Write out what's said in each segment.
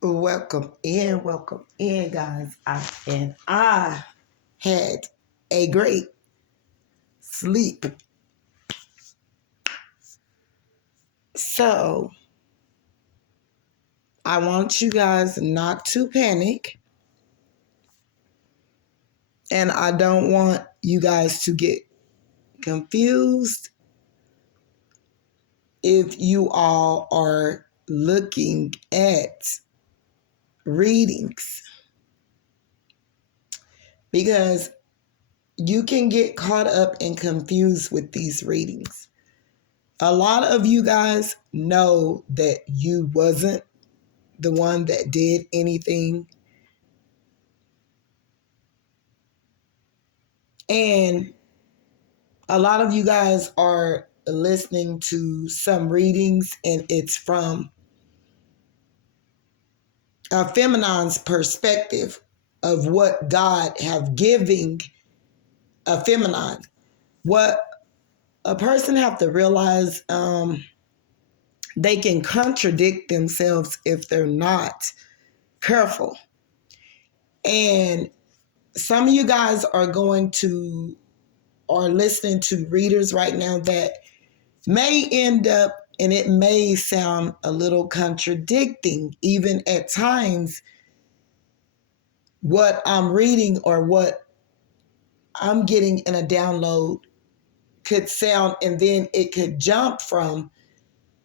Welcome in, guys. I had a great sleep. So I want you guys not to panic, and I don't want you guys to get confused if you all are looking at readings, because you can get caught up and confused with these readings. A lot of you guys know that you wasn't the one that did anything. And a lot of you guys are listening to some readings and it's from a feminine's perspective of what God have given a feminine. What a person have to realize, they can contradict themselves if they're not careful. And some of you guys are listening to readers right now that may end up, and it may sound a little contradicting, even at times, what I'm reading or what I'm getting in a download could sound, and then it could jump from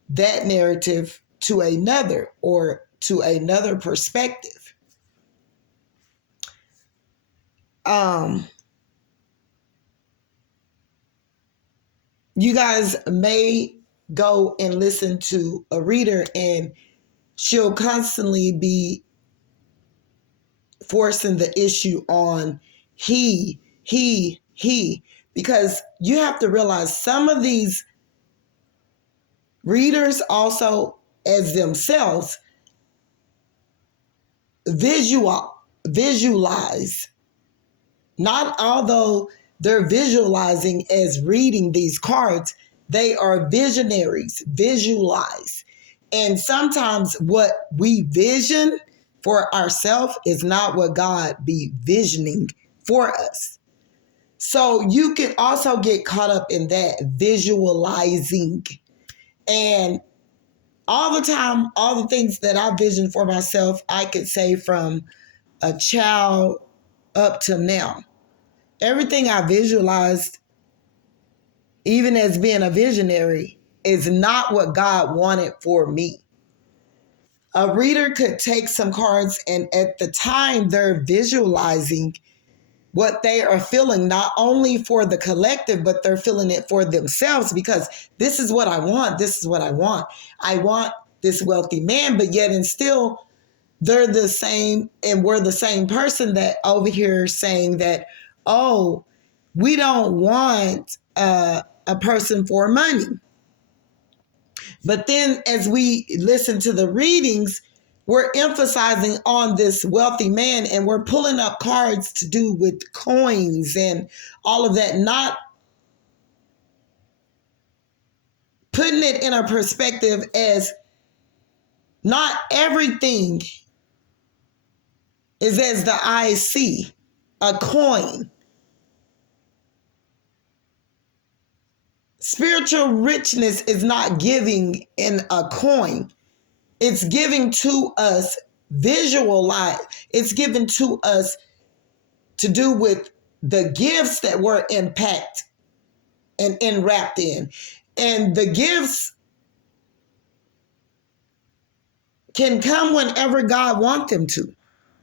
that narrative to another or to another perspective. You guys may go and listen to a reader and she'll constantly be forcing the issue on he, because you have to realize some of these readers also as themselves visualize, not although they're visualizing as reading these cards, they are visionaries, visualize. And sometimes what we vision for ourselves is not what God be visioning for us. So you can also get caught up in that visualizing. And all the time, all the things that I vision for myself, I could say from a child up to now. Everything I visualized, even as being a visionary, is not what God wanted for me. A reader could take some cards and at the time they're visualizing what they are feeling, not only for the collective, but they're feeling it for themselves, because this is what I want. This is what I want. I want this wealthy man, but yet and still they're the same, and we're the same person that over here saying that, oh, we don't want a person for money. But then as we listen to the readings, we're emphasizing on this wealthy man and we're pulling up cards to do with coins and all of that, not putting it in a perspective as not everything is as the eye see. A coin. Spiritual richness is not giving in a coin. It's giving to us visualize. It's given to us to do with the gifts that we're impact and enwrapped in. And the gifts can come whenever God wants them to.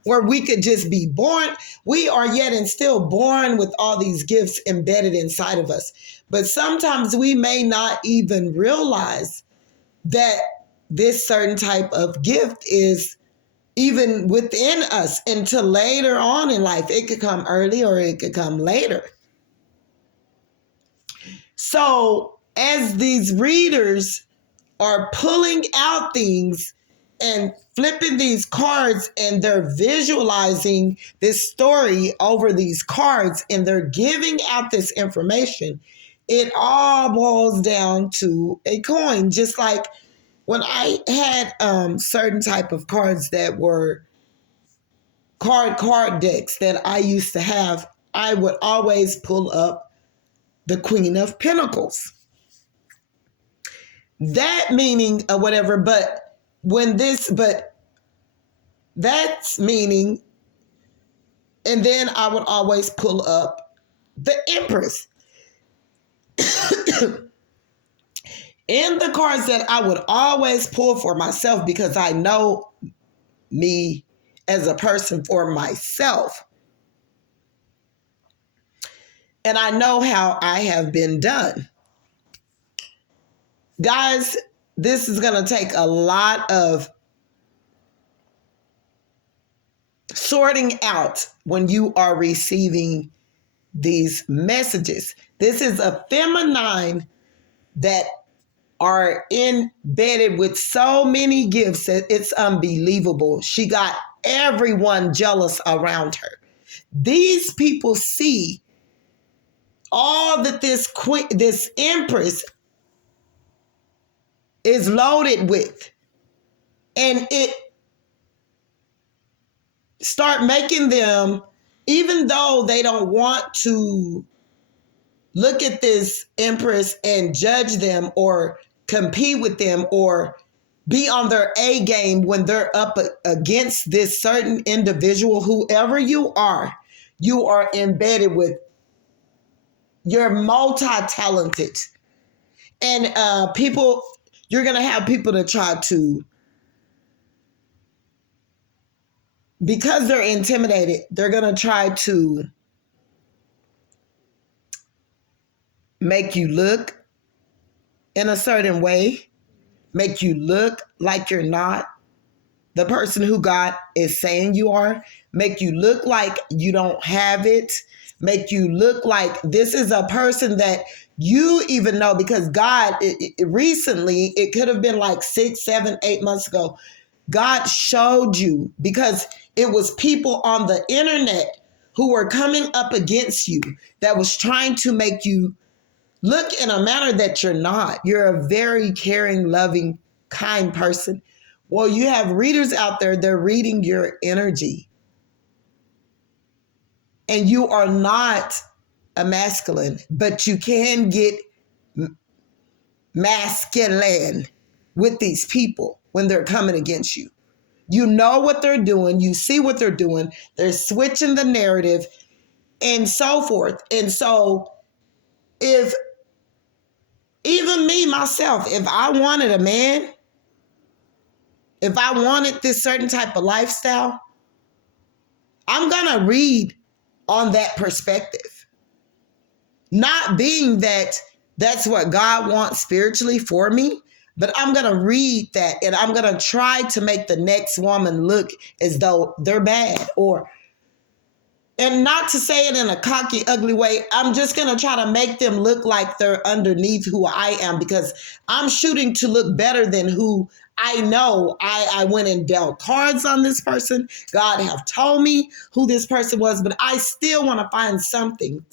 Or we could just be born. We are yet and still born with all these gifts embedded inside of us. But sometimes we may not even realize that this certain type of gift is even within us until later on in life. It could come early or it could come later. So as these readers are pulling out things and flipping these cards and they're visualizing this story over these cards and they're giving out this information, it all boils down to a coin. Just like when I had certain type of cards that were card decks that I used to have, I would always pull up the Queen of Pentacles. That meaning or whatever, but that's meaning, and then I would always pull up the Empress. In the cards that I would always pull for myself, because I know me as a person for myself. And I know how I have been done. Guys, this is going to take a lot of sorting out when you are receiving these messages. This is a feminine that are embedded with so many gifts that it's unbelievable. She got everyone jealous around her. These people see all that this Empress is loaded with, and it start making them, even though they don't want to look at this Empress and judge them or compete with them or be on their A game when they're up against this certain individual, whoever you are embedded with. You're multi-talented. And you're going to have people to try to, because they're intimidated, they're going to try to make you look in a certain way, make you look like you're not the person who God is saying you are, make you look like you don't have it, make you look like this is a person that you even know, because God, recently, it could have been like 6, 7, 8 months ago, God showed you, because it was people on the internet who were coming up against you that was trying to make you look in a manner that you're not. You're a very caring, loving, kind person. Well, you have readers out there, they're reading your energy. And you are not a masculine, but you can get masculine with these people when they're coming against you. You know what they're doing. You see what they're doing. They're switching the narrative and so forth. And so if even me, myself, if I wanted a man, if I wanted this certain type of lifestyle, I'm going to read on that perspective. Not being that that's what God wants spiritually for me, but I'm going to read that and I'm going to try to make the next woman look as though they're bad, and not to say it in a cocky, ugly way. I'm just going to try to make them look like they're underneath who I am, because I'm shooting to look better than who I know. I went and dealt cards on this person. God have told me who this person was, but I still want to find something,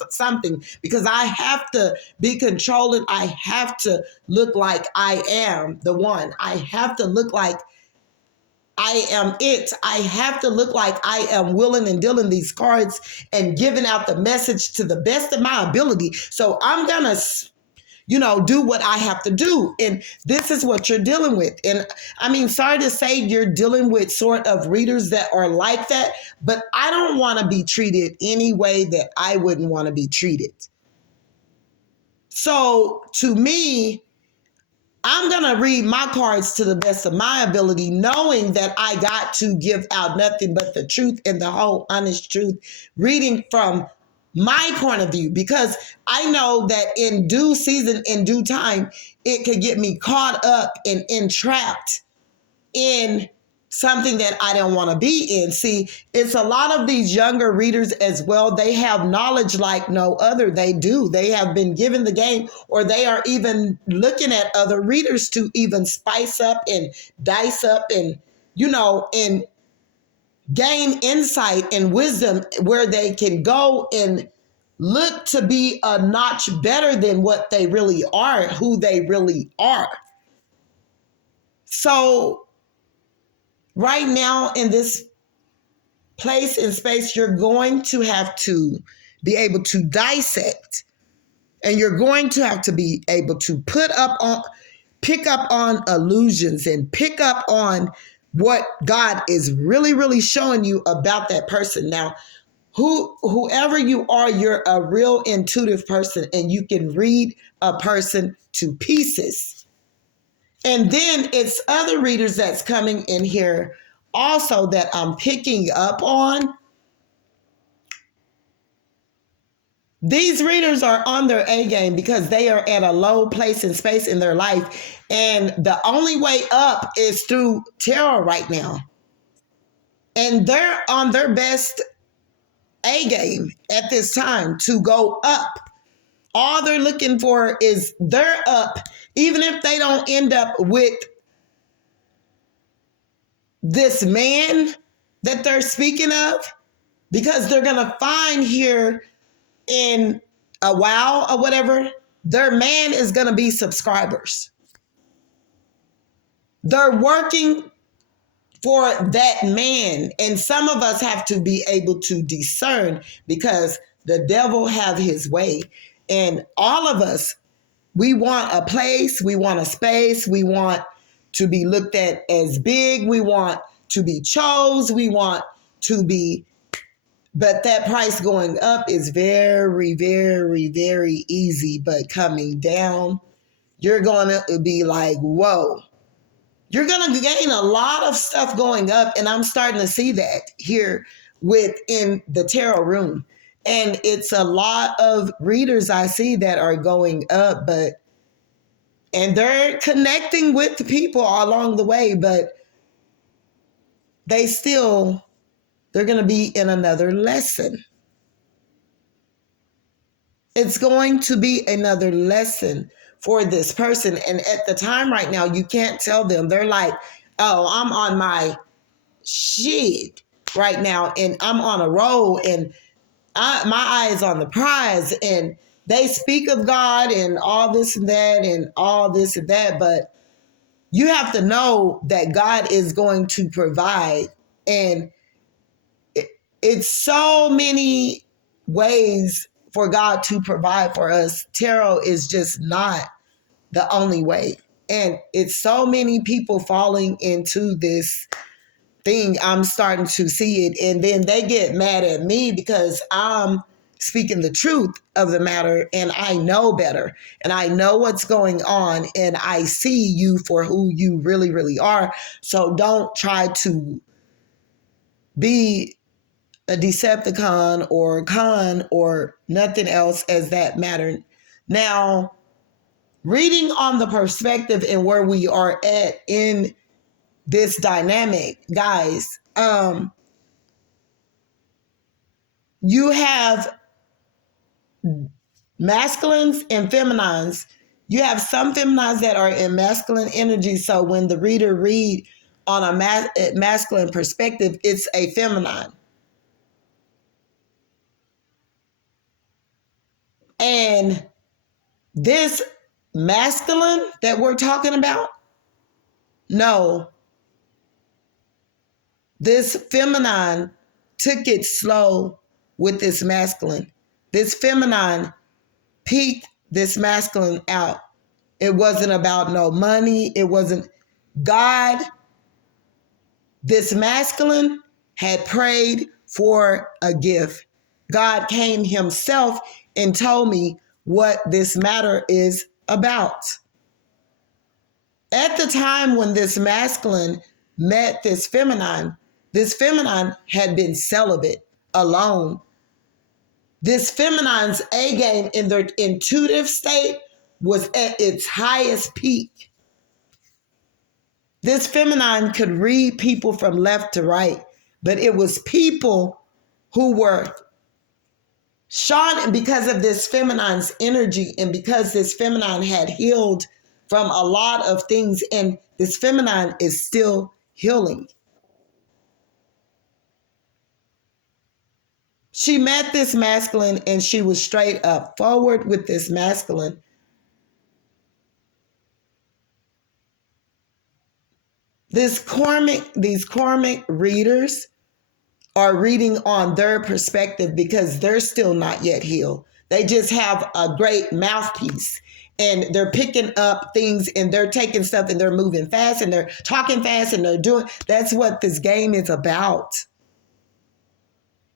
because I have to be controlling. I have to look like I am the one. I have to look like I am it. I have to look like I am willing and dealing these cards and giving out the message to the best of my ability. So I'm going to, do what I have to do. And this is what you're dealing with. And I mean, sorry to say you're dealing with sort of readers that are like that, but I don't want to be treated any way that I wouldn't want to be treated. So to me, I'm going to read my cards to the best of my ability, knowing that I got to give out nothing but the truth and the whole honest truth, reading from my point of view, because I know that in due season, in due time, it could get me caught up and entrapped in something that I don't want to be in. See, it's a lot of these younger readers as well. They have knowledge like no other. They do. They have been given the game, or they are even looking at other readers to even spice up and dice up and, and gain insight and wisdom where they can go and look to be a notch better than what they really are, who they really are. So right now in this place and space, you're going to have to be able to dissect, and you're going to have to be able to pick up on illusions and pick up on what God is really, really showing you about that person. Now, whoever you are, you're a real intuitive person and you can read a person to pieces. And then it's other readers that's coming in here also that I'm picking up on. These readers are on their A game because they are at a low place and space in their life. And the only way up is through tarot right now. And they're on their best A game at this time to go up. All they're looking for is they're up, even if they don't end up with this man that they're speaking of, because they're going to find here in a while or whatever, their man is going to be subscribers. They're working for that man. And some of us have to be able to discern because the devil have his way. And all of us, we want a place, we want a space, we want to be looked at as big, we want to be chose, we want to be, but that price going up is very, very, very easy, but coming down, you're going to be like, whoa. You're going to gain a lot of stuff going up, and I'm starting to see that here within the tarot room. And it's a lot of readers I see that are going up, and they're connecting with the people along the way, but they're going to be in another lesson. It's going to be another lesson for this person. And at the time right now, you can't tell them. They're like, oh, I'm on my shit right now, and I'm on a roll, and my eye is on the prize, and they speak of God and all this and that and all this and that, but you have to know that God is going to provide. And it's so many ways for God to provide for us. Tarot is just not the only way. And it's so many people falling into this thing. I'm starting to see it. And then they get mad at me because I'm speaking the truth of the matter, and I know better, and I know what's going on, and I see you for who you really, really are. So don't try to be a Decepticon or con or nothing else as that matter. Now, reading on the perspective and where we are at in this dynamic, guys, you have masculines and feminines. You have some feminines that are in masculine energy. So when the reader read on a masculine perspective, it's a feminine. And this masculine that we're talking about, no, this feminine took it slow with this masculine. This feminine peeked this masculine out. It wasn't about no money. It wasn't God. This masculine had prayed for a gift. God came himself and told me what this matter is about. At the time when this masculine met this feminine had been celibate, alone. This feminine's A game in their intuitive state was at its highest peak. This feminine could read people from left to right, but it was people who were shone because of this feminine's energy, and because this feminine had healed from a lot of things, and this feminine is still healing. She met this masculine and she was straight up forward with this masculine. These karmic readers are reading on their perspective because they're still not yet healed. They just have a great mouthpiece and they're picking up things and they're taking stuff and they're moving fast and they're talking fast and they're doing. That's what this game is about.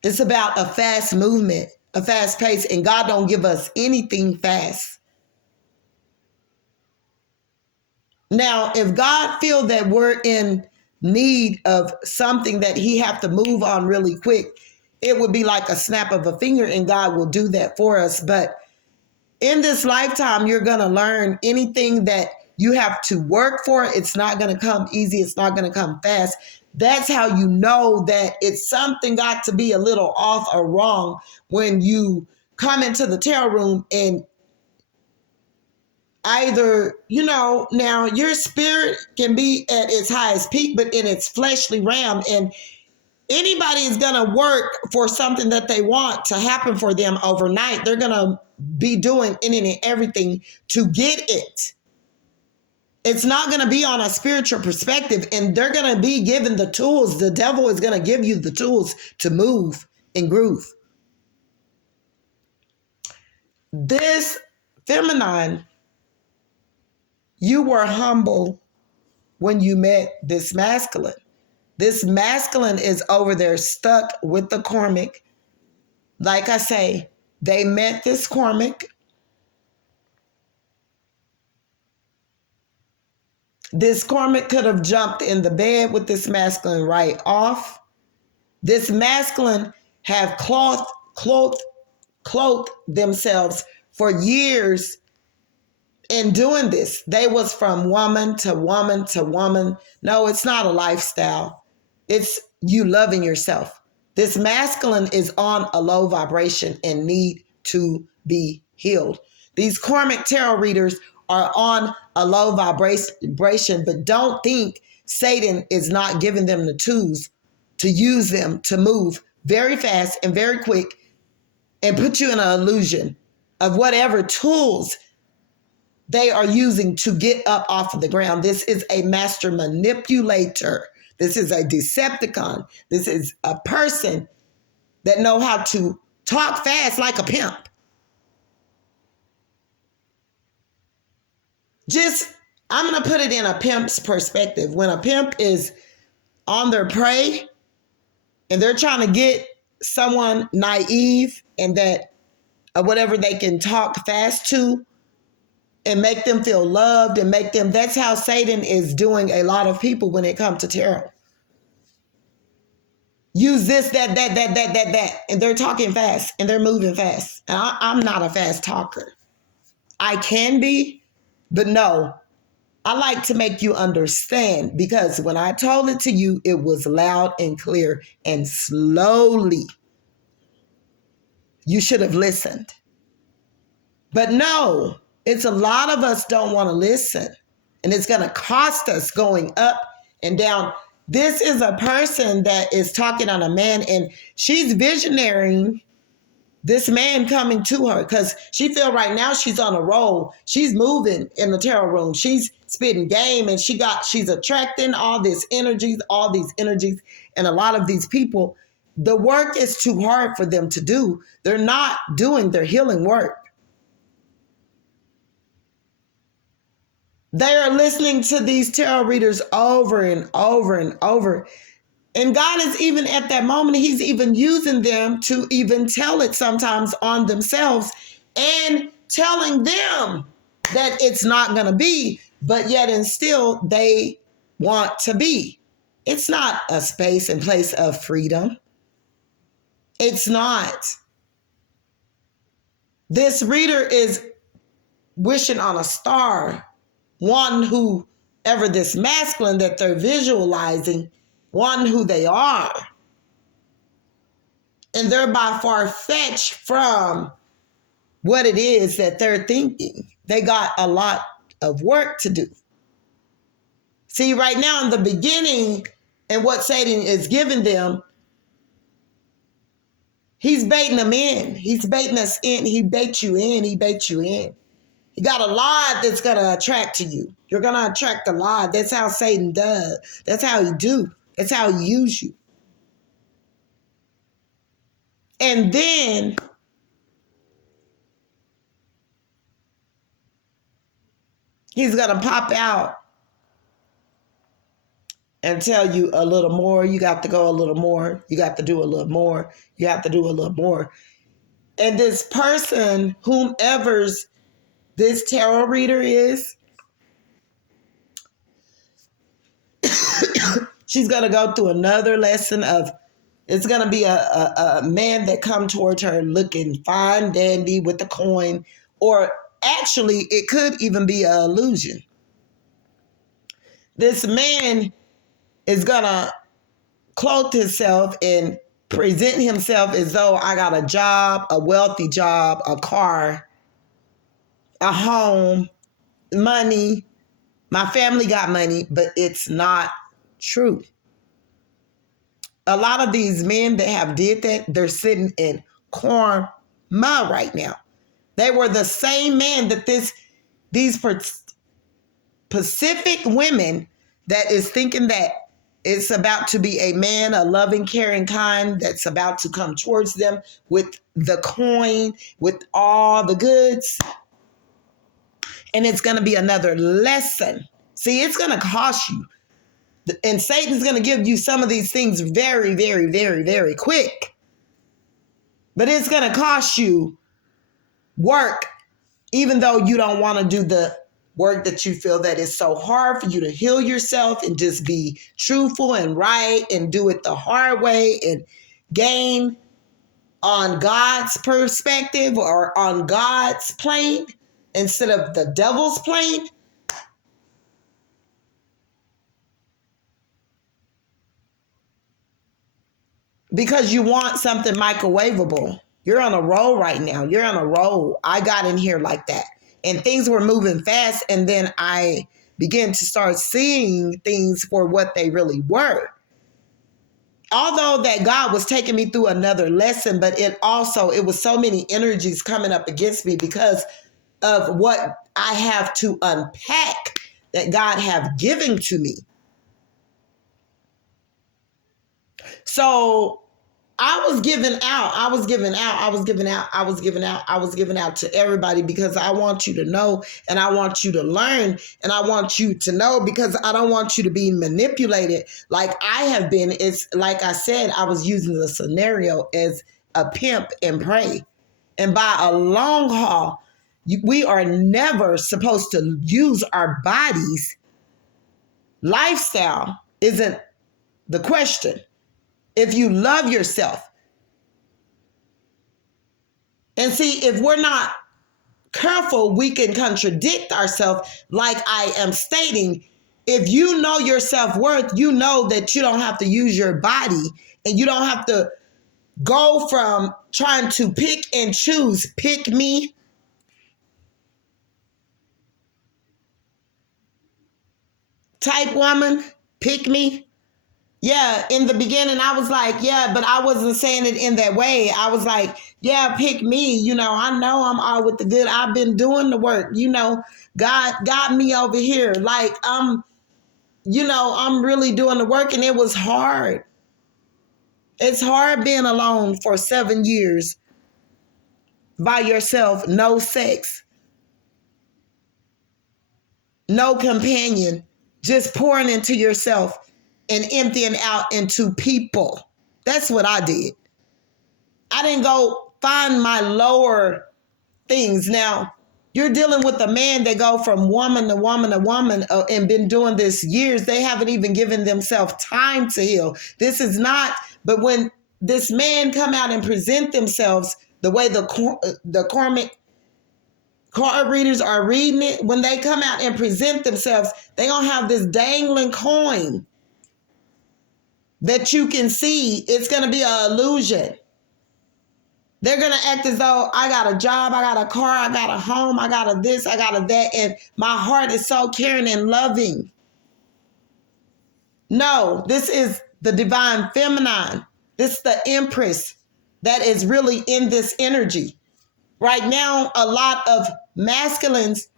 It's about a fast movement, a fast pace, and God don't give us anything fast. Now, if God feel that we're in need of something that he have to move on really quick, it would be like a snap of a finger and God will do that for us. But in this lifetime, you're going to learn anything that you have to work for. It's not going to come easy. It's not going to come fast. That's how you know that it's something got to be a little off or wrong when you come into the tarot room and either, now your spirit can be at its highest peak, but in its fleshly realm, and anybody is going to work for something that they want to happen for them overnight. They're going to be doing anything and everything to get it. It's not going to be on a spiritual perspective, and they're going to be given the tools. The devil is going to give you the tools to move and groove. This feminine, you were humble when you met this masculine. This masculine is over there stuck with the karmic. Like I say, they met this karmic. This karmic could have jumped in the bed with this masculine right off. This masculine have cloaked themselves for years in doing this. They was from woman to woman to woman. No, it's not a lifestyle. It's you loving yourself. This masculine is on a low vibration and need to be healed. These karmic tarot readers are on a low vibration, but don't think Satan is not giving them the tools to use them to move very fast and very quick and put you in an illusion of whatever tools they are using to get up off of the ground. This is a master manipulator. This is a Decepticon. This is a person that know how to talk fast like a pimp. I'm going to put it in a pimp's perspective. When a pimp is on their prey and they're trying to get someone naive and that whatever they can talk fast to and make them feel loved and that's how Satan is doing a lot of people when it comes to tarot. Use this, that, and they're talking fast and they're moving fast. And I'm not a fast talker. I can be, but no. I like to make you understand because when I told it to you, it was loud and clear and slowly. You should have listened. But no, it's a lot of us don't want to listen. And it's going to cost us going up and down. This is a person that is talking on a man and she's visionarying this man coming to her because she feel right now she's on a roll. She's moving in the tarot room. She's spitting game and she's attracting all these energies. And a lot of these people, the work is too hard for them to do. They're not doing their healing work. They are listening to these tarot readers over and over and over. And God is even at that moment, he's even using them to even tell it sometimes on themselves and telling them that it's not going to be, but yet and still they want to be. It's not a space and place of freedom. It's not. This reader is wishing on a star, one whoever this masculine that they're visualizing, one who they are. And they're by far fetched from what it is that they're thinking. They got a lot of work to do. See, right now in the beginning and what Satan is giving them, he's baiting them in. He's baiting us in. He baits you in. He baits you in. You got a lie that's going to attract to you. You're going to attract a lie. That's how Satan does. That's how he do. That's how he use you. And then he's going to pop out and tell you a little more. You got to go a little more. You got to do a little more. You have to do a little more. And this person, whomever's this tarot reader is, she's going to go through another lesson of, it's going to be a man that come towards her looking fine, dandy with the coin, or actually it could even be an illusion. This man is going to clothe himself and present himself as though I got a job, a wealthy job, a car, a home, money. My family got money, but it's not true. A lot of these men that have did that, they're sitting in karma right now. They were the same man that these Pacific women that is thinking that it's about to be a man, a loving, caring kind that's about to come towards them with the coin, with all the goods. And it's going to be another lesson. See, it's going to cost you. And Satan's going to give you some of these things very, very, very, very quick. But it's going to cost you work, even though you don't want to do the work that you feel that is so hard for you to heal yourself and just be truthful and right and do it the hard way and gain on God's perspective or on God's plane instead of the devil's plane. Because you want something microwavable. You're on a roll right now. You're on a roll. I got in here like that. And things were moving fast. And then I began to start seeing things for what they really were. Although that God was taking me through another lesson, but it was so many energies coming up against me because of what I have to unpack that God have given to me. So I was giving out to everybody because I want you to know and I want you to learn and I want you to know because I don't want you to be manipulated like I have been. It's like I said, I was using the scenario as a pimp and prey. And by a long haul, we are never supposed to use our bodies. Lifestyle isn't the question. If you love yourself. And see, if we're not careful, we can contradict ourselves like I am stating. If you know your self-worth, you know that you don't have to use your body and you don't have to go from trying to pick and choose, pick me. Type woman, pick me. Yeah, in the beginning, I was like, yeah, but I wasn't saying it in that way. I was like, yeah, pick me. You know I'm all with the good. I've been doing the work. God got me over here. Like, I'm really doing the work. And it was hard. It's hard being alone for 7 years by yourself, no sex, no companion, just pouring into yourself and emptying out into people. That's what I did. I didn't go find my lower things. Now, you're dealing with a man that go from woman to woman to woman and been doing this years. They haven't even given themselves time to heal. This is not, but when this man come out and present themselves the way the Karmic card readers are reading it, when they come out and present themselves, they gonna have this dangling coin that you can see. It's going to be an illusion. They're going to act as though I got a job, I got a car, I got a home, I got a this, I got a that, and my heart is so caring and loving. No, this is the divine feminine. This is the empress that is really in this energy. Right now, a lot of masculines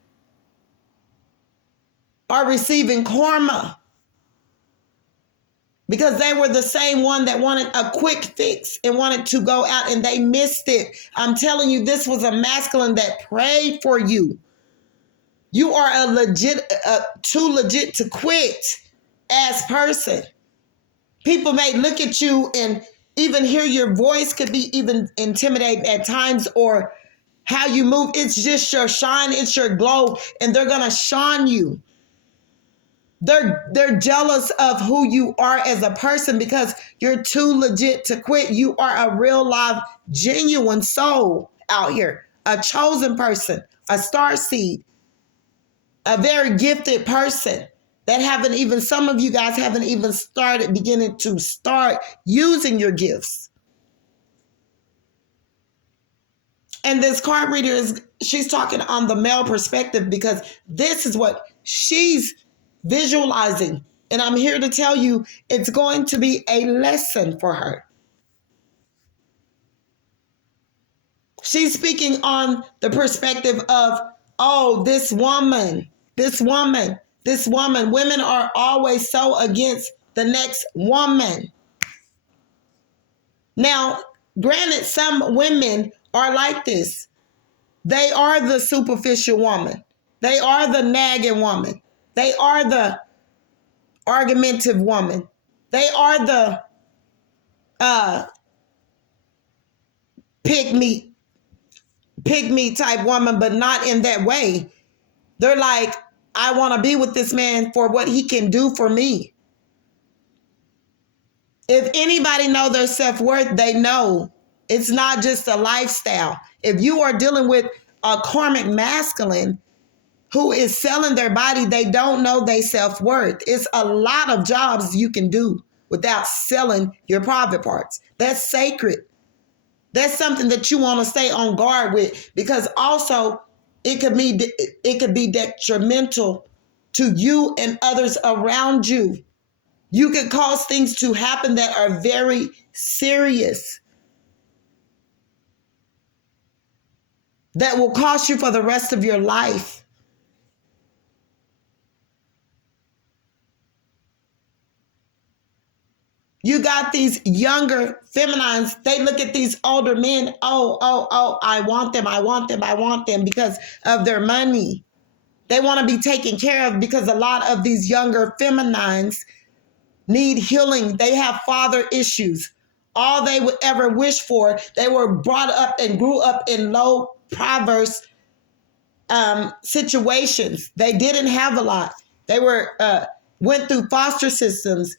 are receiving karma because they were the same one that wanted a quick fix and wanted to go out and they missed it. I'm telling you, this was a masculine that prayed for you. You are too legit to quit as person. People may look at you and even hear your voice could be even intimidating at times, or how you move. It's just your shine, it's your glow, and they're gonna shine you. They're jealous of who you are as a person because you're too legit to quit. You are a real live, genuine soul out here, a chosen person, a star seed, a very gifted person that some of you guys haven't even beginning to start using your gifts. And this card reader she's talking on the male perspective because this is what she's visualizing. And I'm here to tell you it's going to be a lesson for her. She's speaking on the perspective of, oh, this woman. Women are always so against the next woman. Now, granted, some women are like this. They are the superficial woman. They are the nagging woman. They are the argumentative woman. They are the pick me type woman, but not in that way. They're like, I want to be with this man for what he can do for me. If anybody know their self-worth, they know it's not just a lifestyle. If you are dealing with a karmic masculine who is selling their body, they don't know their self-worth. It's a lot of jobs you can do without selling your private parts. That's sacred. That's something that you want to stay on guard with, because also it could be detrimental to you and others around you. You could cause things to happen that are very serious, that will cost you for the rest of your life. You got these younger feminines, they look at these older men, oh, I want them because of their money. They want to be taken care of because a lot of these younger feminines need healing. They have father issues. All they would ever wish for, they were brought up and grew up in low perverse situations. They didn't have a lot. They went through foster systems.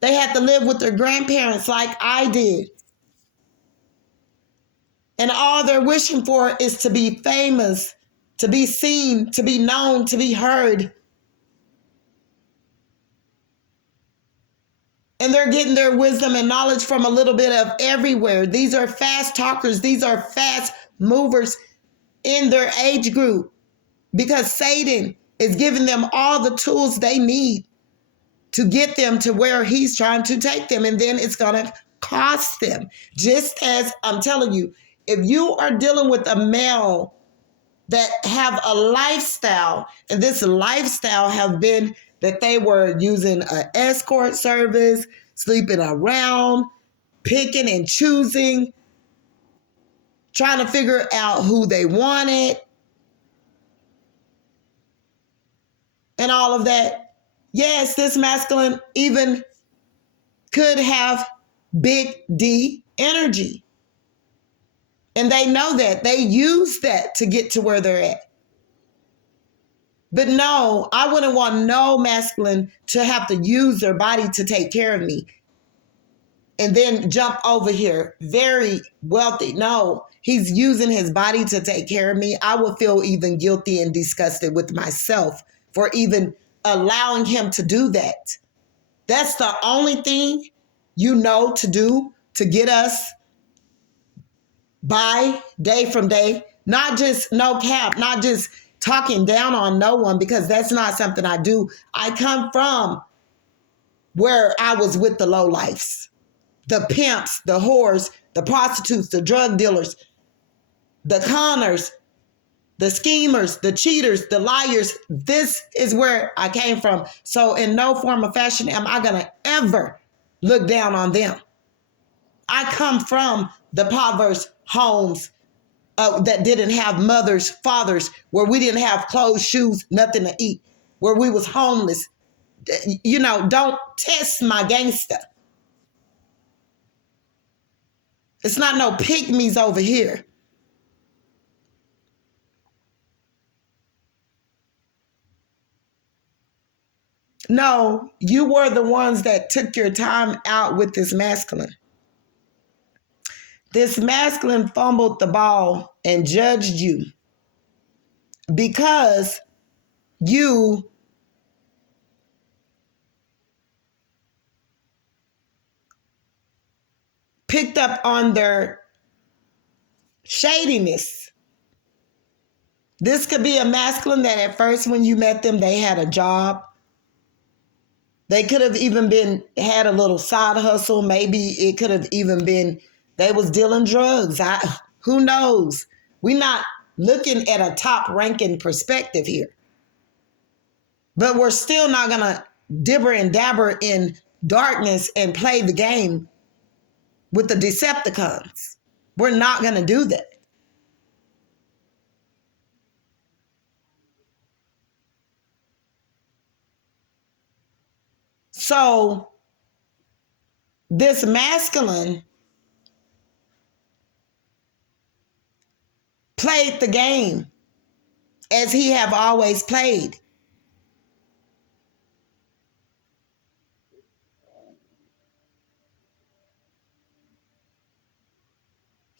They had to live with their grandparents like I did. And all they're wishing for is to be famous, to be seen, to be known, to be heard. And they're getting their wisdom and knowledge from a little bit of everywhere. These are fast talkers. These are fast movers in their age group, because Satan is giving them all the tools they need to get them to where he's trying to take them. And then it's going to cost them. Just as I'm telling you, if you are dealing with a male that have a lifestyle, and this lifestyle have been that they were using an escort service, sleeping around, picking and choosing, trying to figure out who they wanted, and all of that. Yes, this masculine even could have big D energy. And they know that. They use that to get to where they're at. But no, I wouldn't want no masculine to have to use their body to take care of me and then jump over here, very wealthy. No, he's using his body to take care of me. I would feel even guilty and disgusted with myself for even allowing him to do that. That's the only thing you know to do to get us by day from day. Not just no cap, not just talking down on no one, because that's not something I do. I come from where I was with the lowlifes, the pimps, the whores, the prostitutes, the drug dealers, the conners, the schemers, the cheaters, the liars. This is where I came from. So in no form of fashion am I going to ever look down on them. I come from the impoverished homes that didn't have mothers, fathers, where we didn't have clothes, shoes, nothing to eat, where we was homeless. Don't test my gangster. It's not no pygmies over here. No, you were the ones that took your time out with this masculine. This masculine fumbled the ball and judged you because you picked up on their shadiness. This could be a masculine that at first when you met them, they had a job. They could have even had a little side hustle. Maybe it could have even been they was dealing drugs. Who knows? We're not looking at a top ranking perspective here. But we're still not going to dibber and dabber in darkness and play the game with the Decepticons. We're not going to do that. So this masculine played the game as he have always played.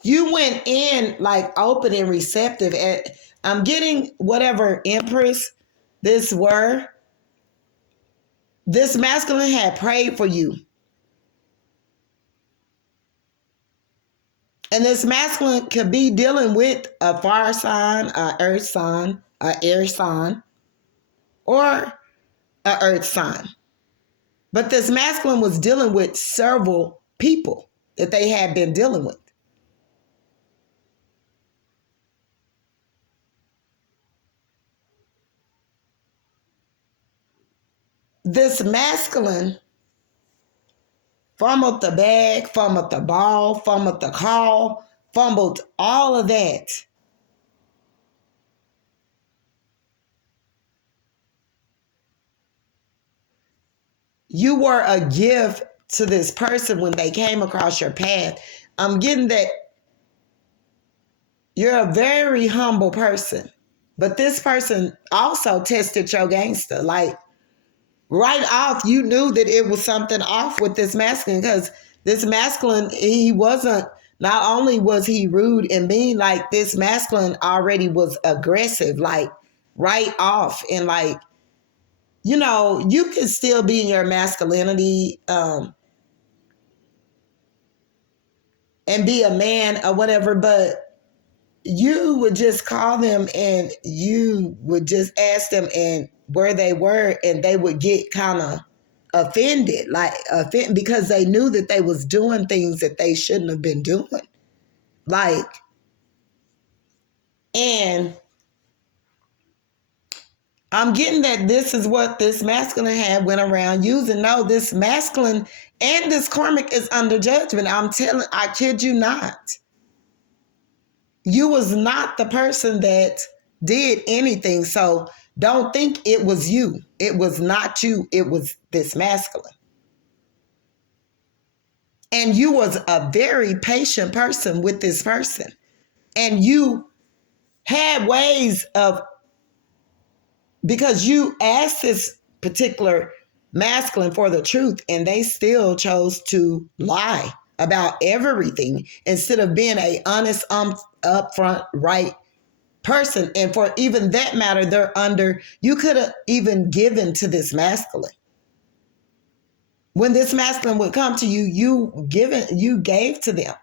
You went in like open and receptive. I'm getting whatever empress this were. This masculine had prayed for you. And this masculine could be dealing with a fire sign, a earth sign, a air sign, or a earth sign. But this masculine was dealing with several people that they had been dealing with. This masculine fumbled the bag, fumbled the ball, fumbled the call, fumbled all of that. You were a gift to this person when they came across your path. I'm getting that you're a very humble person, but this person also tested your gangster. Like right off, you knew that it was something off with this masculine because this masculine, he wasn't, not only was he rude and mean, like this masculine already was aggressive, like right off. And like, you can still be in your masculinity and be a man or whatever, but you would just call them and you would just ask them and where they were, and they would get kind of offended, because they knew that they was doing things that they shouldn't have been doing. And I'm getting that this is what this masculine had went around using. No, this masculine and this karmic is under judgment. I kid you not. You was not the person that did anything. So don't think it was you. It was not you. It was this masculine. And you was a very patient person with this person. And you had ways of, because you asked this particular masculine for the truth and they still chose to lie about everything instead of being a honest, upfront, right person. And for even that matter, you could have even given to this masculine. When this masculine would come to you, you gave to them.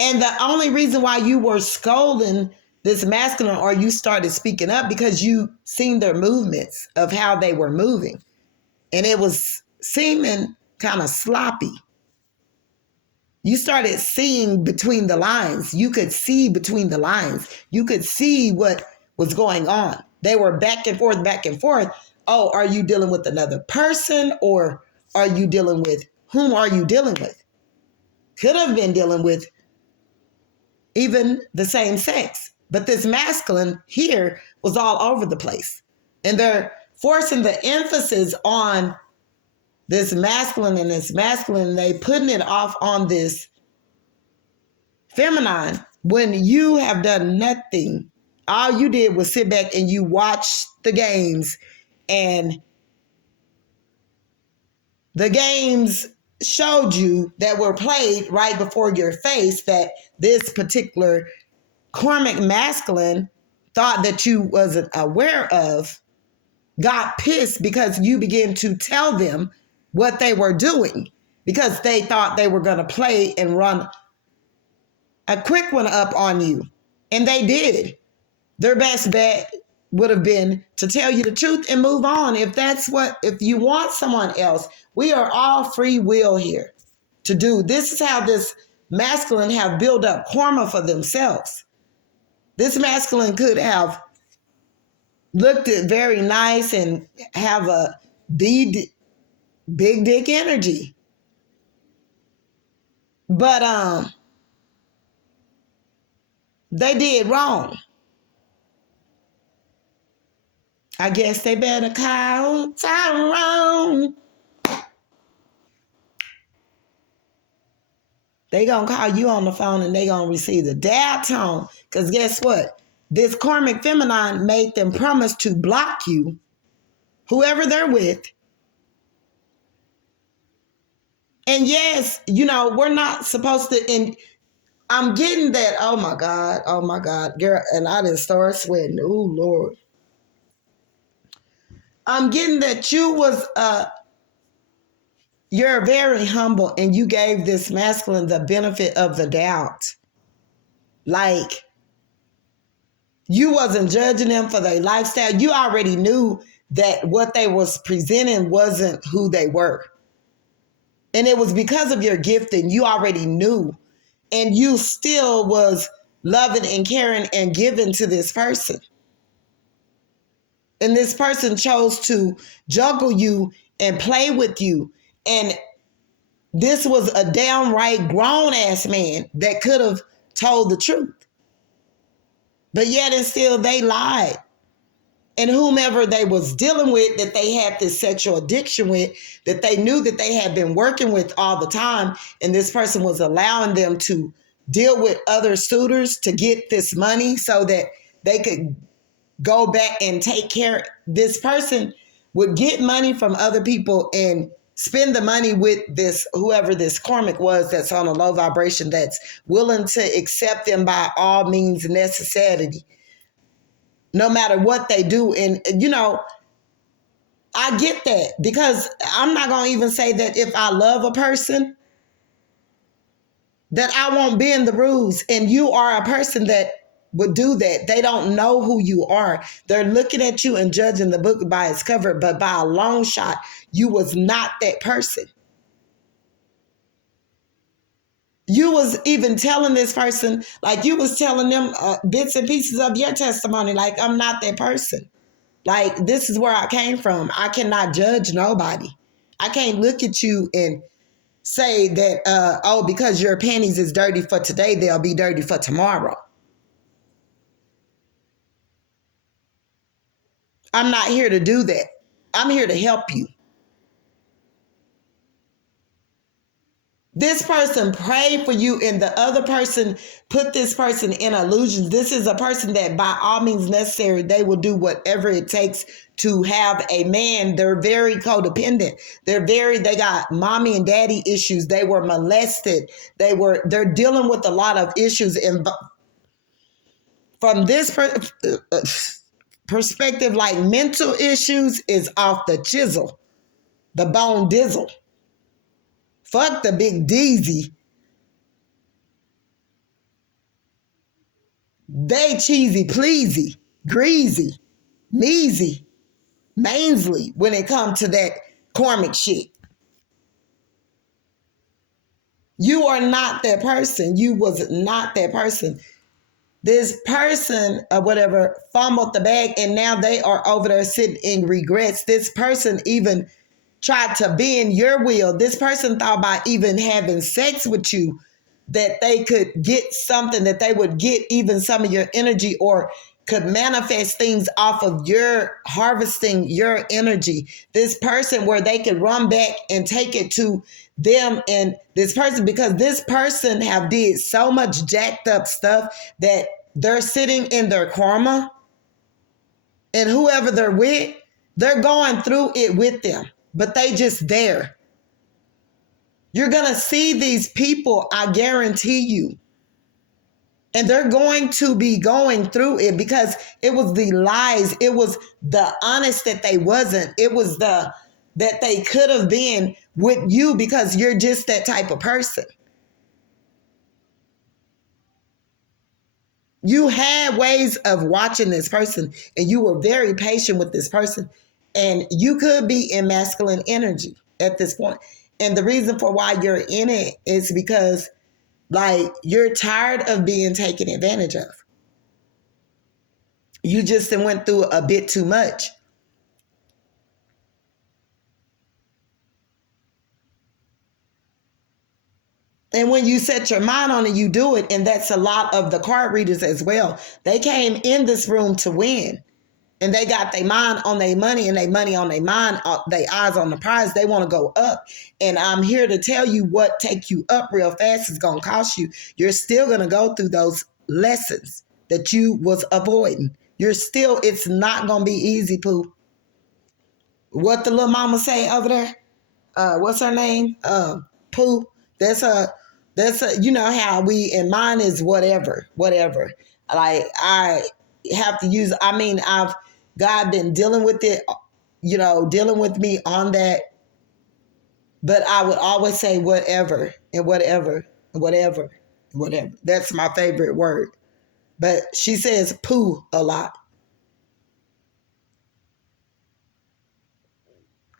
And the only reason why you were scolding this masculine or you started speaking up because you seen their movements of how they were moving. And it was seeming kind of sloppy. You started seeing between the lines. You could see between the lines. You could see what was going on. They were back and forth, back and forth. Oh, are you dealing with another person, or are you dealing with, whom are you dealing with? Could have been dealing with even the same sex. But this masculine here was all over the place. And they're forcing the emphasis on this masculine and this masculine. They putting it off on this feminine when you have done nothing. All you did was sit back and you watched the games, and the games showed you that were played right before your face that this particular karmic masculine thought that you wasn't aware of, got pissed because you began to tell them what they were doing, because they thought they were going to play and run a quick one up on you. And they did. Their best bet would have been to tell you the truth and move on. If you want someone else, we are all free will here to do. This is how this masculine have built up karma for themselves. This masculine could have looked it very nice and have a big dick energy. But they did wrong. I guess they better call Tyrone. They gonna call you on the phone and they gonna receive the dial tone. Because guess what? This karmic feminine made them promise to block you, whoever they're with. And yes, we're not supposed to, and I'm getting that, oh my God, girl, and I didn't start sweating. Oh Lord. I'm getting that you're very humble and you gave this masculine the benefit of the doubt. Like, you wasn't judging them for their lifestyle. You already knew that what they was presenting wasn't who they were. And it was because of your gifting. You already knew. And you still was loving and caring and giving to this person. And this person chose to juggle you and play with you. And this was a downright grown-ass man that could have told the truth. But yet and still they lied. And whomever they was dealing with, that they had this sexual addiction with, that they knew that they had been working with all the time, and this person was allowing them to deal with other suitors to get this money so that they could go back and take care. This person would get money from other people and spend the money with this, whoever this karmic was that's on a low vibration, that's willing to accept them by all means necessary, no matter what they do. And, I get that, because I'm not going to even say that if I love a person, that I won't bend the rules. And you are a person that would do that. They don't know who you are. They're looking at you and judging the book by its cover, but by a long shot, you was not that person. You was even telling this person, like you was telling them bits and pieces of your testimony, like, I'm not that person. Like, this is where I came from. I cannot judge nobody. I can't look at you and say that, because your panties is dirty for today, they'll be dirty for tomorrow. I'm not here to do that. I'm here to help you. This person prayed for you, and the other person put this person in illusions. This is a person that by all means necessary, they will do whatever it takes to have a man. They're very codependent. They got mommy and daddy issues. They were molested. They're dealing with a lot of issues. And from this perspective, like, mental issues is off the chisel, the bone dizzle. Fuck the big Deezy. They cheesy, pleasy, greasy, measy, Mainsley when it comes to that karmic shit. You are not that person. You was not that person. This person or whatever fumbled the bag, and now they are over there sitting in regrets. This person even tried to bend your will. This person thought about even having sex with you, that they could get something, that they would get even some of your energy, or could manifest things off of your harvesting your energy. This person where they could run back and take it to them and this person, because this person have did so much jacked up stuff that they're sitting in their karma, and whoever they're with, they're going through it with them, but they just there. You're going to see these people, I guarantee you. And they're going to be going through it because it was the lies. It was the honest that they wasn't. It was the that they could have been with you because you're just that type of person. You had ways of watching this person and you were very patient with this person. And you could be in masculine energy at this point. And the reason for why you're in it is because like you're tired of being taken advantage of. You just went through a bit too much. And when you set your mind on it, you do it. And that's a lot of the card readers as well. They came in this room to win. And they got their mind on their money and their money on their mind, their eyes on the prize. They want to go up. And I'm here to tell you what take you up real fast is going to cost you. You're still going to go through those lessons that you was avoiding. It's not going to be easy, Pooh. What the little mama say over there? What's her name? Pooh. You know how and mine is whatever. Like I have to use, God been dealing with it, dealing with me on that. But I would always say whatever and whatever and whatever and whatever. That's my favorite word. But she says poo a lot.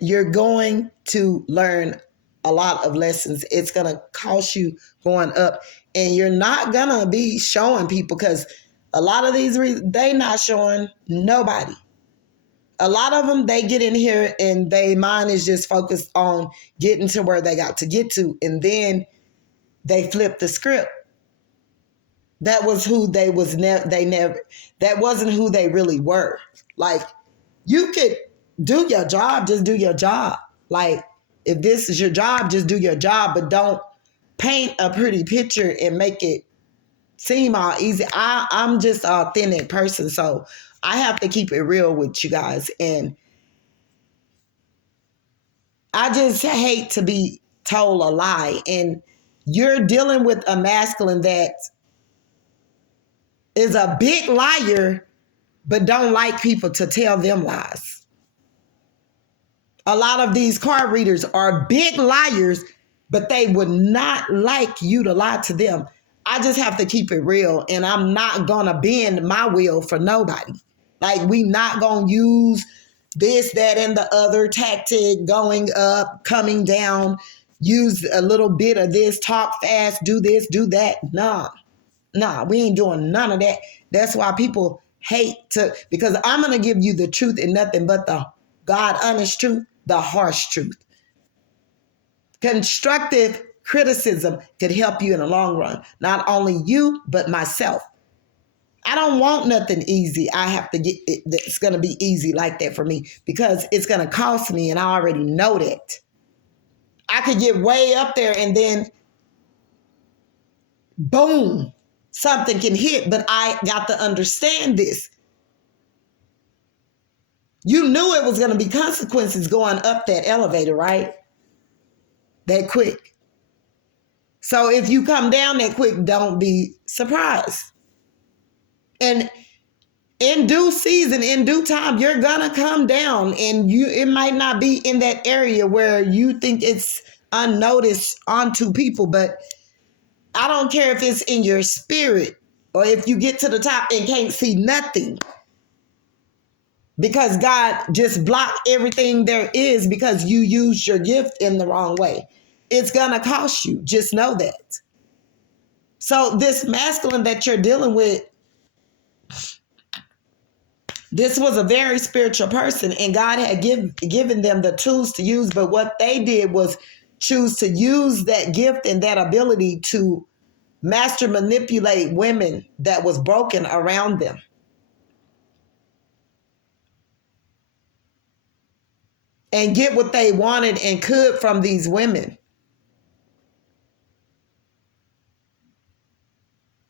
You're going to learn a lot of lessons. It's going to cost you going up. And you're not going to be showing people because a lot of these, they not showing nobody. A lot of them, they get in here and their mind is just focused on getting to where they got to get to. And then they flip the script. That was who they was. That wasn't who they really were. Like, you could do your job, just do your job. Like, if this is your job, just do your job, but don't paint a pretty picture and make it seem all easy. I'm just an authentic person, so I have to keep it real with you guys. And I just hate to be told a lie. And you're dealing with a masculine that is a big liar, but don't like people to tell them lies. A lot of these card readers are big liars, but they would not like you to lie to them. I just have to keep it real, and I'm not going to bend my will for nobody. Like, we not going to use this, that, and the other tactic, going up, coming down, use a little bit of this, talk fast, do this, do that. Nah, we ain't doing none of that. That's why people hate to, because I'm going to give you the truth and nothing but the God honest truth, the harsh truth. Constructive criticism could help you in the long run. Not only you, but myself. I don't want nothing easy. I have to get it. It's going to be easy like that for me because it's going to cost me, and I already know that. I could get way up there and then boom, something can hit, but I got to understand this. You knew it was going to be consequences going up that elevator, right? That quick. So if you come down that quick, don't be surprised. And in due season, in due time, you're going to come down, and it might not be in that area where you think it's unnoticed onto people, but I don't care if it's in your spirit or if you get to the top and can't see nothing. Because God just blocked everything there is because you used your gift in the wrong way. it's going to cost you. Just know that. So this masculine that you're dealing with, this was a very spiritual person, and God had given them the tools to use. But what they did was choose to use that gift and that ability to master manipulate women that was broken around them. And get what they wanted and could from these women.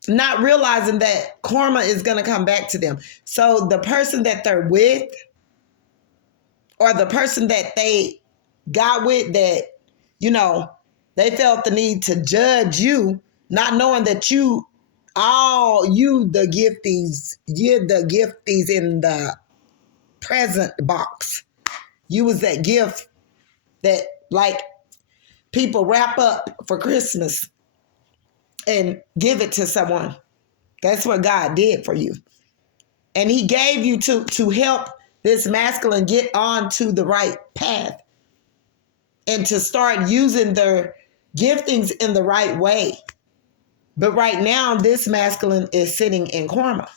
Not realizing that karma is going to come back to them. So the person that they're with, or the person that they got with, that, you know, they felt the need to judge you, not knowing that you the gifties, you're the gifties in the present box. You was that gift that, like, people wrap up for Christmas and give it to someone. That's what God did for you. And he gave you to help this masculine get on to the right path and to start using their giftings in the right way. But right now, this masculine is sitting in karma.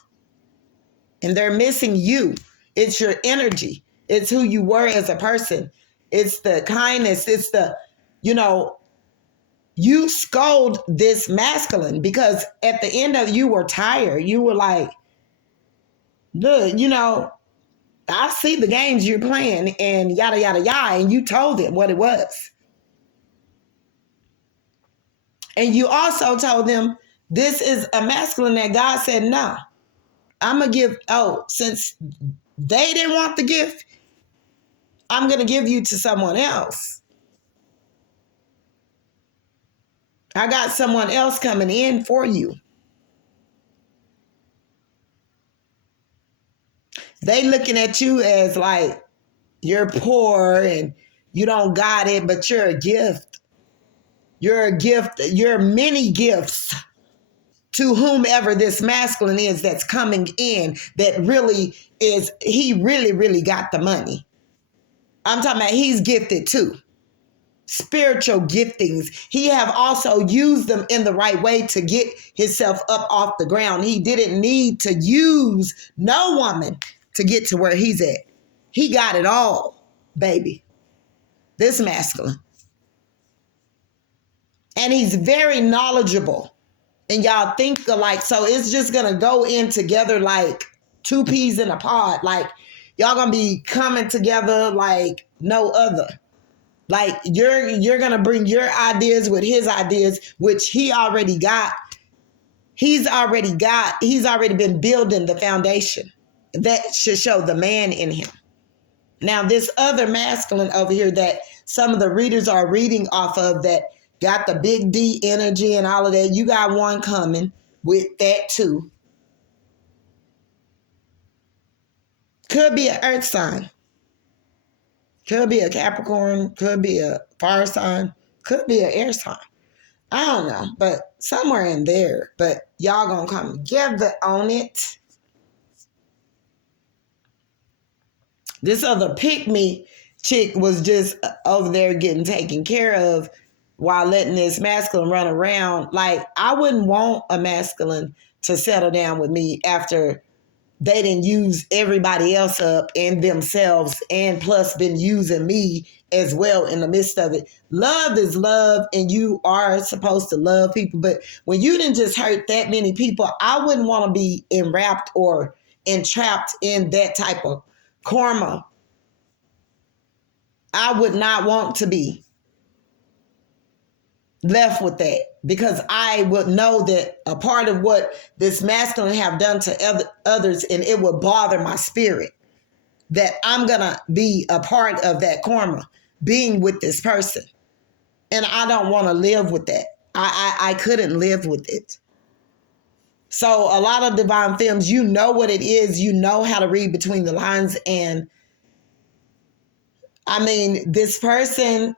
And they're missing you. It's your energy. It's who you were as a person. It's the kindness. It's the, you scold this masculine because at the end of you were tired. You were like, look, I see the games you're playing and yada, yada, yada. And you told them what it was. And you also told them this is a masculine that God said, no, I'm going to give, since they didn't want the gift, I'm going to give you to someone else. I got someone else coming in for you. They looking at you as like you're poor and you don't got it, but you're a gift. You're a gift. You're many gifts to whomever this masculine is that's coming in that really is, he really, really got the money. I'm talking about he's gifted too. Spiritual giftings. He have also used them in the right way to get himself up off the ground. He didn't need to use no woman to get to where he's at. He got it all, baby. This masculine. And he's very knowledgeable. And y'all think alike. So it's just going to go in together like two peas in a pod. Like y'all going to be coming together like no other. Like you're going to bring your ideas with his ideas, which he already got. He's already been building the foundation. That should show the man in him. Now, this other masculine over here that some of the readers are reading off of that got the big D energy and all of that, you got one coming with that too. Could be an earth sign. Could be a Capricorn. Could be a fire sign. Could be an air sign. I don't know, but somewhere in there. But y'all gonna come together on it. This other pick-me chick was just over there getting taken care of while letting this masculine run around. Like, I wouldn't want a masculine to settle down with me after they didn't use everybody else up and themselves, and plus been using me as well in the midst of it. Love is love, and you are supposed to love people. But when you didn't just hurt that many people, I wouldn't want to be enwrapped or entrapped in that type of karma. I would not want to be left with that, because I would know that a part of what this masculine have done to others, and it would bother my spirit, that I'm going to be a part of that karma being with this person. And I don't want to live with that. I couldn't live with it. So a lot of divine films, you know what it is. You know how to read between the lines. And I mean, this person,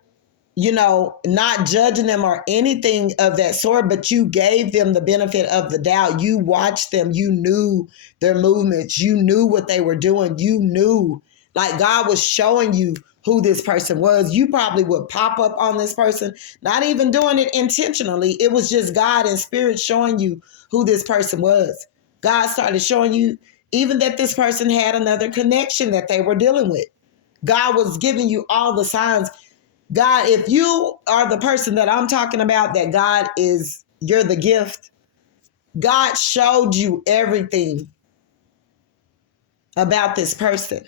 not judging them or anything of that sort, but you gave them the benefit of the doubt. You watched them. You knew their movements. You knew what they were doing. You knew, like, God was showing you who this person was. You probably would pop up on this person, not even doing it intentionally. It was just God and spirit showing you who this person was. God started showing you even that this person had another connection that they were dealing with. God was giving you all the signs. God, if you are the person that I'm talking about, that God is, you're the gift. God showed you everything about this person.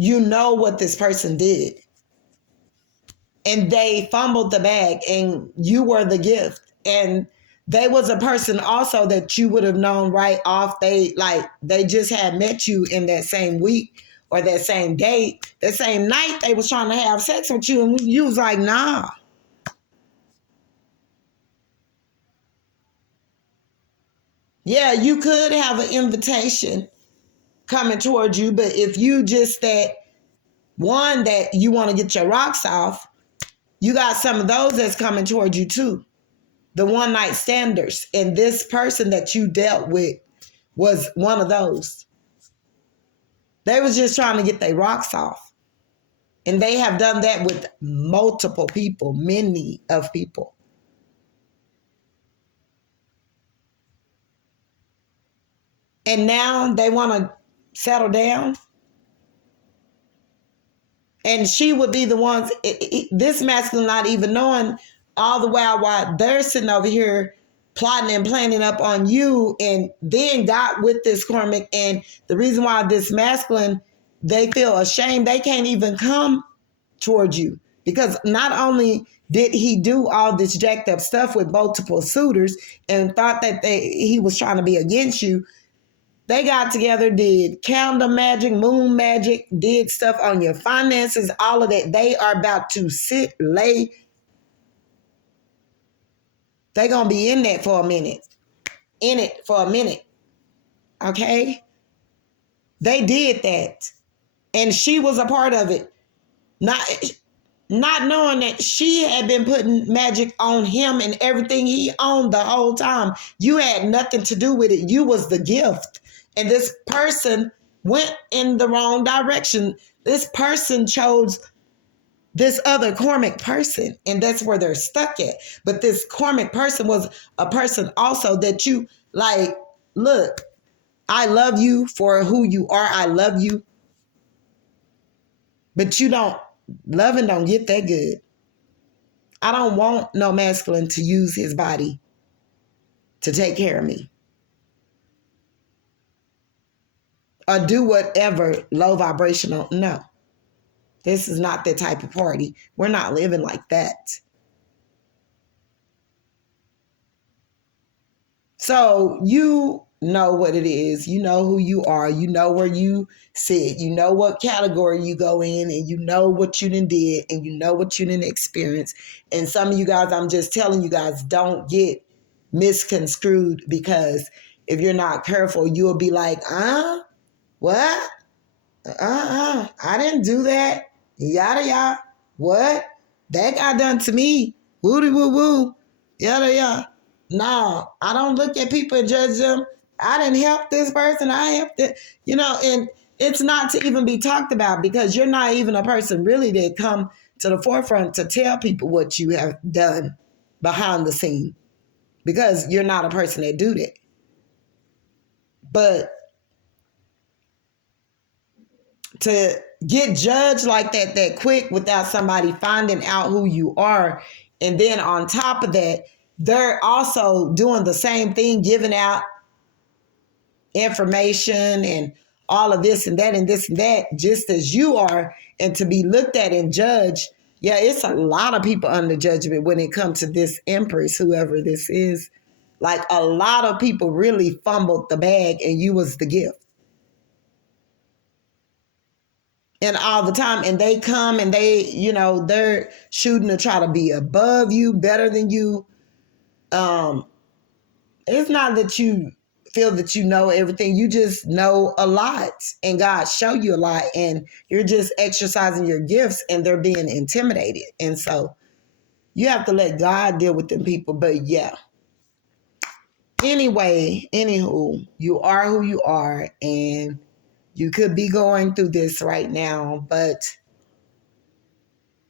You know what this person did. And they fumbled the bag and you were the gift. And they was a person also that you would have known right off. They just had met you in that same week or that same day, that same night they was trying to have sex with you. And you was like, nah. Yeah, you could have an invitation coming towards you, but if you just that one that you want to get your rocks off, you got some of those that's coming towards you too. The one night standers. And this person that you dealt with was one of those. They was just trying to get their rocks off. And they have done that with multiple people, many of people. And now they want to settle down. And she would be the ones, this masculine not even knowing all the while they're sitting over here plotting and planning up on you, and then got with this karmic. And the reason why this masculine, they feel ashamed, they can't even come towards you, because not only did he do all this jacked up stuff with multiple suitors and thought that he was trying to be against you, they got together, did calendar magic, moon magic, did stuff on your finances, all of that. They are about to lay. They're going to be in that for a minute. In it for a minute. Okay? They did that. And she was a part of it. Not knowing that she had been putting magic on him and everything he owned the whole time. You had nothing to do with it. You was the gift. And this person went in the wrong direction. This person chose this other karmic person, and that's where they're stuck at. But this karmic person was a person also that you like, look, I love you for who you are. I love you. But loving don't get that good. I don't want no masculine to use his body to take care of me. Or do whatever low vibrational. No. This is not that type of party. We're not living like that. So you know what it is. You know who you are. You know where you sit. You know what category you go in, and you know what you done did, and you know what you done experienced. And some of you guys, I'm just telling you guys, don't get misconstrued, because if you're not careful, you'll be like, what? I didn't do that. Yada yada. What? That got done to me. Woody woo woo. Yada yada. No, I don't look at people and judge them. I didn't help this person. I helped it. And it's not to even be talked about, because you're not even a person really that come to the forefront to tell people what you have done behind the scene, because you're not a person that do that. But to get judged like that quick without somebody finding out who you are, and then on top of that, they're also doing the same thing, giving out information and all of this and that and this and that, just as you are, and to be looked at and judged. Yeah, it's a lot of people under judgment when it comes to this empress, whoever this is. Like, a lot of people really fumbled the bag, and you was the gift. And all the time, and they come and they're shooting to try to be above you, better than you. It's not that you feel that you know everything. You just know a lot, and God show you a lot, and you're just exercising your gifts, and they're being intimidated. And so you have to let God deal with them people. But yeah. Anyway, anywho, you are who you are, and You could be going through this right now, but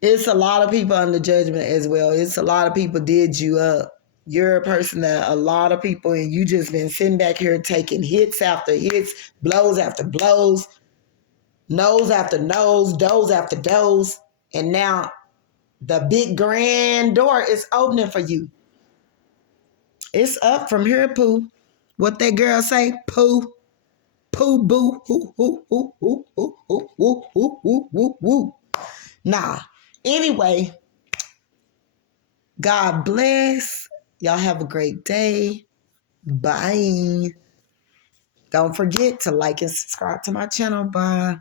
it's a lot of people under judgment as well. It's a lot of people did you up. You're a person that a lot of people, and you just been sitting back here taking hits after hits, blows after blows, nose after nose, dose after dose. And now the big grand door is opening for you. It's up from here, Pooh. What that girl say? Pooh. Pooh boo. Hoo, hoo, hoo, hoo, hoo, hoo, hoo, hoo, hoo, hoo, hoo. Nah. Anyway, God bless. Y'all have a great day. Bye. Don't forget to like and subscribe to my channel. Bye.